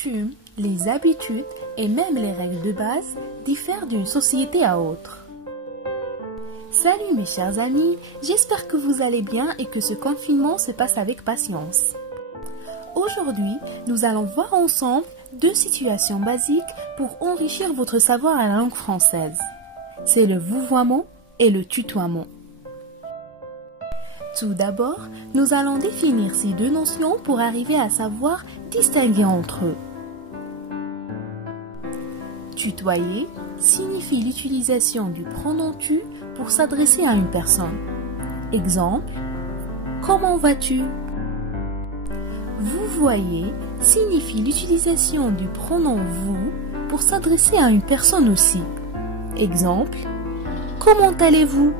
coutumes, les habitudes et même les règles de base diffèrent d'une société à autre. Salut mes chers amis, j'espère que vous allez bien et que ce confinement se passe avec patience. Aujourd'hui, nous allons voir ensemble deux situations basiques pour enrichir votre savoir à la langue française. C'est le vouvoiement et le tutoiement. Tout d'abord, nous allons définir ces deux notions pour arriver à savoir distinguer entre eux. Tutoyer signifie l'utilisation du pronom tu pour s'adresser à une personne. Exemple, comment vas-tu? Vouvoyer signifie l'utilisation du pronom vous pour s'adresser à une personne aussi. Exemple, comment allez-vous?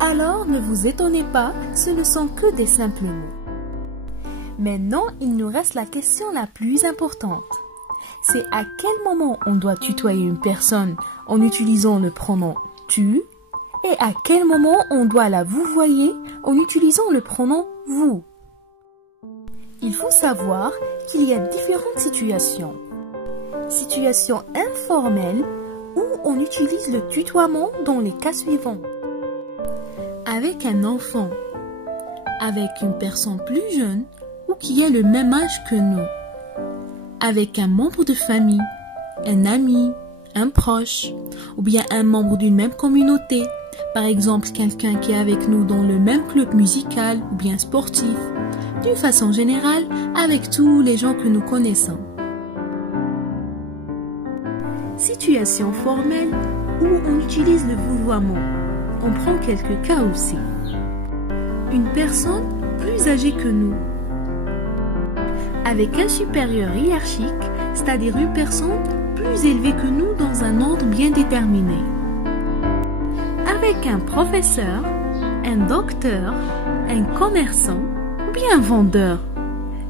Alors ne vous étonnez pas, ce ne sont que des simples mots. Maintenant, il nous reste la question la plus importante. C'est à quel moment on doit tutoyer une personne en utilisant le pronom tu et à quel moment on doit la vouvoyer en utilisant le pronom vous. Il faut savoir qu'il y a différentes situations. Situation informelle où on utilise le tutoiement dans les cas suivants. Avec un enfant, avec une personne plus jeune ou qui a le même âge que nous, avec un membre de famille, un ami, un proche, ou bien un membre d'une même communauté, par exemple quelqu'un qui est avec nous dans le même club musical ou bien sportif, d'une façon générale avec tous les gens que nous connaissons. Situation formelle où on utilise le vouvoiement. On prend quelques cas aussi. Une personne plus âgée que nous, avec un supérieur hiérarchique, c'est-à-dire une personne plus élevée que nous dans un ordre bien déterminé. Avec un professeur, un docteur, un commerçant ou bien un vendeur.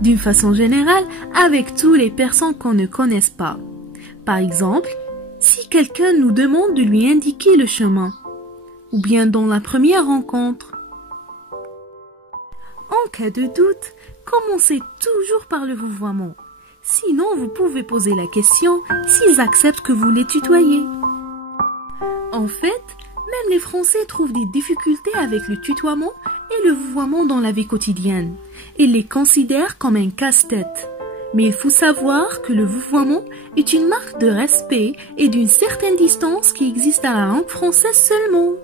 D'une façon générale, avec toutes les personnes qu'on ne connaisse pas. Par exemple, si quelqu'un nous demande de lui indiquer le chemin, ou bien dans la première rencontre. En cas de doute, commencez toujours par le vouvoiement. Sinon, vous pouvez poser la question s'ils acceptent que vous les tutoyez. En fait, même les Français trouvent des difficultés avec le tutoiement et le vouvoiement dans la vie quotidienne. Ils les considèrent comme un casse-tête. Mais il faut savoir que le vouvoiement est une marque de respect et d'une certaine distance qui existe à la langue française seulement.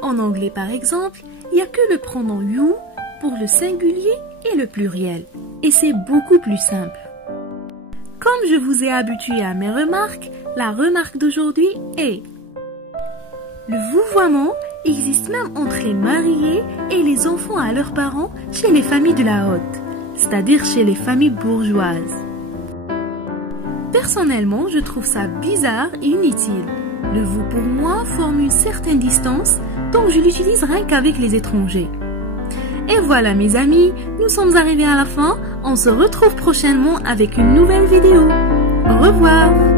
En anglais, par exemple, il n'y a que le pronom you pour le singulier et le pluriel. Et c'est beaucoup plus simple. Comme je vous ai habitué à mes remarques, la remarque d'aujourd'hui est: le vouvoiement existe même entre les mariés et les enfants à leurs parents chez les familles de la haute, c'est-à-dire chez les familles bourgeoises. Personnellement, je trouve ça bizarre et inutile. Le vous pour moi forme une certaine distance, donc je l'utilise rien qu'avec les étrangers. Et voilà mes amis, nous sommes arrivés à la fin. On se retrouve prochainement avec une nouvelle vidéo. Au revoir!